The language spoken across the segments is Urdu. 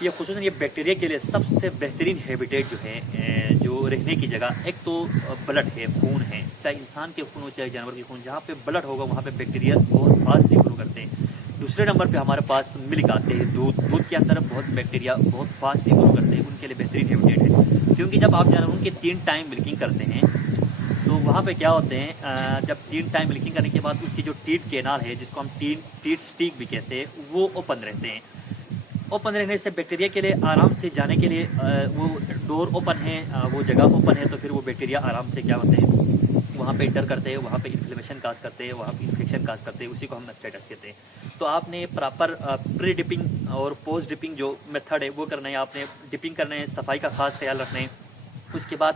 یہ خصوصاً یہ بیکٹیریا کے لیے سب سے بہترین ہیبیٹیٹ جو ہے، جو رہنے کی جگہ، ایک تو بلڈ ہے، خون ہے، چاہے انسان کے خون ہو چاہے جانور کے خون، جہاں پہ بلڈ ہوگا وہاں پہ بیکٹیریا بہت فاسٹلی گرو کرتے ہیں۔ دوسرے نمبر پہ ہمارے پاس ملک آتے ہیں، دودھ کے اندر بہت بیکٹیریا بہت فاسٹلی گرو کرتے ہیں، ان کے لیے بہترین ہیبیٹیٹ ہے، کیونکہ جب آپ جانوروں کے 3 ٹائم ملکنگ کرتے ہیں تو وہاں پہ کیا ہوتے ہیں، جب 3 ٹائم ملکنگ کرنے کے بعد اس کی جو ٹیٹ کینال ہے، جس کو ہم ٹیٹ سٹیک بھی کہتے ہیں، وہ اوپن رہتے ہیں۔ اوپن رہنے سے بیکٹیریا کے لیے آرام سے جانے کے لیے وہ ڈور اوپن ہے، وہ جگہ اوپن ہے، تو پھر وہ بیکٹیریا آرام سے کیا ہوتے ہیں وہاں پہ انٹر کرتے ہیں، وہاں پہ انفلیمیشن کاز کرتے ہیں، وہاں پہ انفیکشن کاز کرتے ہیں، اسی کو ہم میسٹائٹس کہتے ہیں۔ تو آپ نے پراپر پری ڈپنگ اور پوسٹ ڈپنگ جو میتھڈ ہے وہ کرنا ہے، آپ نے ڈپنگ کرنا ہے، صفائی کا خاص خیال رکھنا ہے۔ اس کے بعد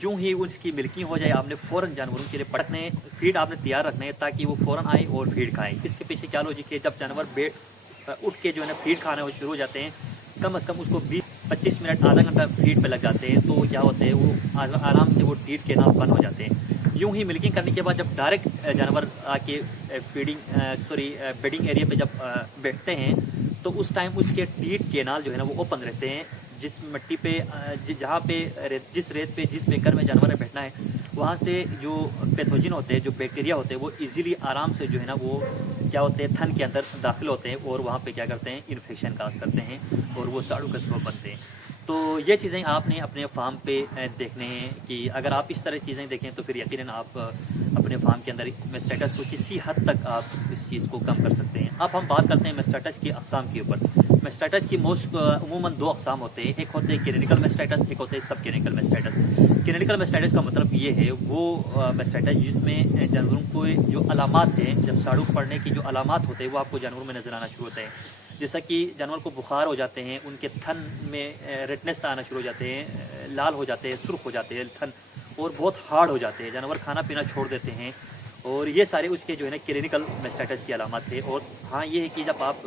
جو ہی اس کی ملکنگ ہو جائے آپ نے فوراً جانوروں کے لیے پٹکنے فیڈ آپ نے تیار رکھنا ہے، تاکہ وہ فوراً آئے اور فیڈ کھائیں۔ اس کے پیچھے کیا لوجک ہے، جب جانور اٹھ کے جو ہے نا فیڈ کھانا شروع ہو جاتے ہیں، کم از کم اس کو 20-25 منٹ آدھا گھنٹہ فیڈ پہ لگ جاتے ہیں، تو کیا ہوتے ہیں وہ آرام سے وہ ٹیٹ کے نام بند ہو جاتے ہیں۔ یوں ہی ملکنگ کرنے کے بعد جب ڈائریکٹ جانور آ کے بیڈنگ ایریا پہ جب بیٹھتے ہیں، تو اس ٹائم اس کے ٹیٹ کینال جو ہے نا وہ اوپن رہتے ہیں، جس مٹی پہ جہاں پہ جس ریت پہ جس بیکر میں جانور نے بیٹھنا ہے، وہاں سے جو پیتھوجن ہوتے ہیں، جو بیکٹیریا ہوتے ہیں، وہ ایزیلی آرام سے جو ہے نا وہ کیا ہوتے ہیں تھن کے اندر داخل ہوتے ہیں، اور وہاں پہ کیا کرتے ہیں انفیکشن کاز کرتے ہیں، اور وہ ساڑو کا سبب بنتے ہیں۔ تو یہ چیزیں آپ نے اپنے فارم پہ دیکھنے ہیں، کہ اگر آپ اس طرح چیزیں دیکھیں تو پھر یقیناً آپ اپنے فارم کے اندر میسٹائٹس کو کسی حد تک آپ اس چیز کو کم کر سکتے ہیں۔ اب ہم بات کرتے ہیں میسٹائٹس کی اقسام کے اوپر۔ میسٹائٹس کی عموماً 2 اقسام ہوتے ہیں، ایک ہوتے ہیں کلینیکل میسٹائٹس، ایک ہوتے ہیں سب کلینیکل میسٹائٹس۔ کلینیکل میسٹائٹس کا مطلب یہ ہے وہ میسٹائٹس جس میں جانوروں کو جو علامات ہیں، جب ساڑو پڑنے کی جو علامات ہوتے ہیں وہ آپ کو جانوروں میں نظر آنا شروع ہوتے ہیں، جیسا کہ جانور کو بخار ہو جاتے ہیں، ان کے تھن میں ریڈنس آنا شروع ہو جاتے ہیں، لال ہو جاتے ہیں، سرخ ہو جاتے ہیں تھن، اور بہت ہارڈ ہو جاتے ہیں، جانور کھانا پینا چھوڑ دیتے ہیں، اور یہ سارے اس کے جو ہے نا کلینیکل میسٹائٹس کی علامات ہے۔ اور ہاں یہ ہے کہ جب آپ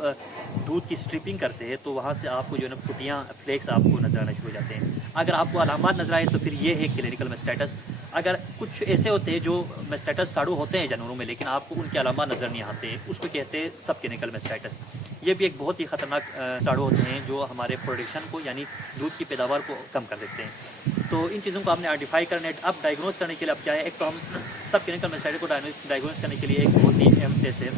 دودھ کی اسٹرپنگ کرتے ہیں تو وہاں سے آپ کو جو ہے نا پھٹیاں فلیکس آپ کو نظر آنا شروع ہو جاتے ہیں۔ اگر آپ کو علامات نظر آئے تو پھر یہ ہے کلینیکل میسٹائٹس۔ اگر کچھ ایسے ہوتے ہیں جو میسٹائٹس ساڑو ہوتے ہیں جانوروں میں، لیکن آپ کو ان کے علامات نظر نہیں آتے، اس کو کہتے ہیں سب کلینیکل میسٹائٹس۔ یہ بھی ایک بہت ہی خطرناک ساڑو ہوتے ہیں جو ہمارے پروڈکشن کو یعنی دودھ کی پیداوار کو کم کر دیتے ہیں۔ تو ان چیزوں کو آپ نے آئیڈینٹیفائی کرنا ہے۔ اب ڈائگنوز کرنے کے لیے اب کیا ہے، ایک تو ہم سب کلینیکل میسٹائٹس کو ڈائگنوز کرنے کے لیے ایک بہت ہی اہم ٹیسٹ ہے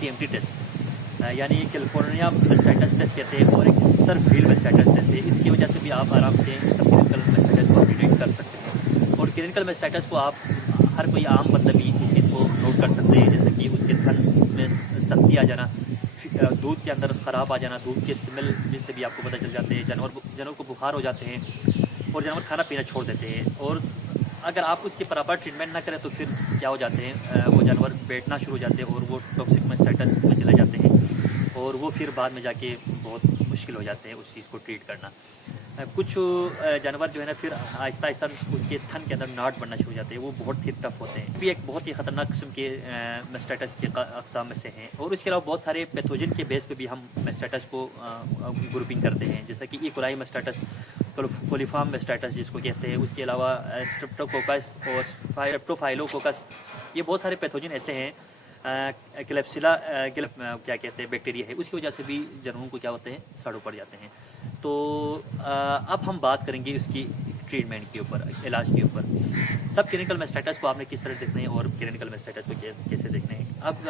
CMT ٹیسٹ، یعنی کیلیفورنیا میسٹائٹس ٹیسٹ کہتے ہیں، اور ایک سر فیلڈ میسٹائٹس ٹیسٹ ہے۔ اس کی وجہ سے بھی آپ آرام سے سب کلینیکل میسٹائٹس کو ڈیٹیکٹ کر سکتے ہیں، اور کلینیکل میسٹائٹس کو آپ ہر کوئی عام بندہ بھی اس چیز کو نوٹ کر سکتے ہیں، جیسے کہ اس کے تھن میں سختی آ جانا، دودھ کے اندر خراب آ جانا، دودھ کے اسمیل جس سے بھی آپ کو پتہ چل جاتے ہیں، جانور کو بخار ہو جاتے ہیں، اور جانور کھانا پینا چھوڑ دیتے ہیں۔ اور اگر آپ اس کی پراپر ٹریٹمنٹ نہ کریں تو پھر کیا ہو جاتے ہیں، وہ جانور بیٹھنا شروع ہو جاتے ہیں، اور وہ ٹاکسک میسٹائٹس میں چلے جاتے ہیں، اور وہ پھر بعد میں جا کے بہت مشکل ہو جاتے ہیں اس چیز کو ٹریٹ کرنا۔ کچھ جانور جو ہے نا پھر آہستہ آہستہ اس کے تھن کے اندر ناٹ بننا شروع ہو جاتے ہیں، وہ بہت ہی ٹف ہوتے ہیں، بھی ایک بہت ہی خطرناک قسم کے میسٹائٹس کے اقسام میں سے ہیں۔ اور اس کے علاوہ بہت سارے پیتھوجن کے بیس پہ بھی ہم میسٹائٹس کو گروپنگ کرتے ہیں، جیسا کہ ایکولائی میسٹائٹس، کولیفارم میسٹائٹس جس کو کہتے ہیں، اس کے علاوہ اسٹریپٹوکوکس اور اسٹریپٹوفائلوکوکس، یہ بہت سارے پیتھوجن ایسے ہیں، کلیپسیلا کیا کہتے ہیں بیکٹیریا ہے، اس کی وجہ سے بھی جانوروں کو کیا ہوتے ہیں ساڑو پڑ جاتے ہیں۔ تو اب ہم بات کریں گے اس کی ٹریٹمنٹ کے اوپر، علاج کے اوپر۔ سب کلینیکل میسٹائٹس کو آپ نے کس طرح دیکھنا ہے اور کلینیکل میسٹائٹس کو کیسے دیکھنا ہے۔ اب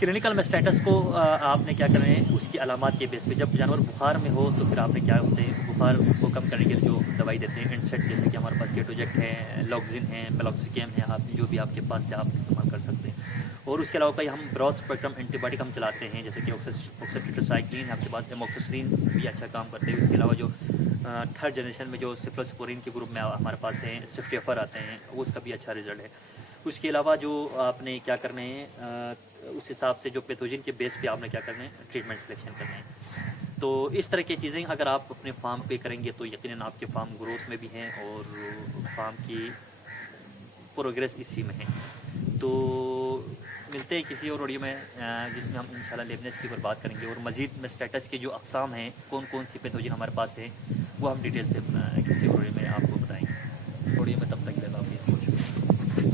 کلینیکل میسٹائٹس کو آپ نے کیا کرنا ہے، اس کی علامات کے بیس پہ جب جانور بخار میں ہو تو پھر آپ نے کیا ہوتے ہیں بخار کو کم کرنے کے لیے جو دوائی دیتے ہیں انسیٹ، جیسے کہ ہمارے پاس کیٹوجیکٹ ہے، لاکزن ہے، میلاکسکیم ہے، آپ جو بھی آپ کے پاس سے آپ استعمال کر سکتے ہیں۔ اور اس کے علاوہ کئی ہم براڈ اسپیکٹرم اینٹی بائیوٹک ہم چلاتے ہیں، جیسے کہ آکسیٹیٹراسائکلین، آپ کے پاس ایموکسیسلین بھی اچھا کام کرتے ہیں۔ اس کے علاوہ جو تھرڈ جنریشن میں جو سفلوسپورین کے گروپ میں ہمارے پاس ہیں سفٹیفر آتے ہیں، اس کا بھی اچھا رزلٹ ہے۔ اس کے علاوہ جو آپ نے کیا کرنا ہے، اس حساب سے جو پیتھوجن کے بیس پہ آپ نے کیا کرنا ہے ٹریٹمنٹ سلیکشن کرنا ہے۔ تو اس طرح کی چیزیں اگر آپ اپنے فارم پہ کریں گے تو یقیناً آپ کے فارم گروتھ میں بھی ہیں اور فارم کی پروگریس اسی میں ہے۔ تو ملتے ہیں کسی اور آڈیو میں، جس میں ہم انشاءاللہ لیبنس کی اوپر بات کریں گے، اور مزید میسٹائٹس کے جو اقسام ہیں، کون کون سی پیتھوجن ہمارے پاس ہیں، وہ ہم ڈیٹیل سے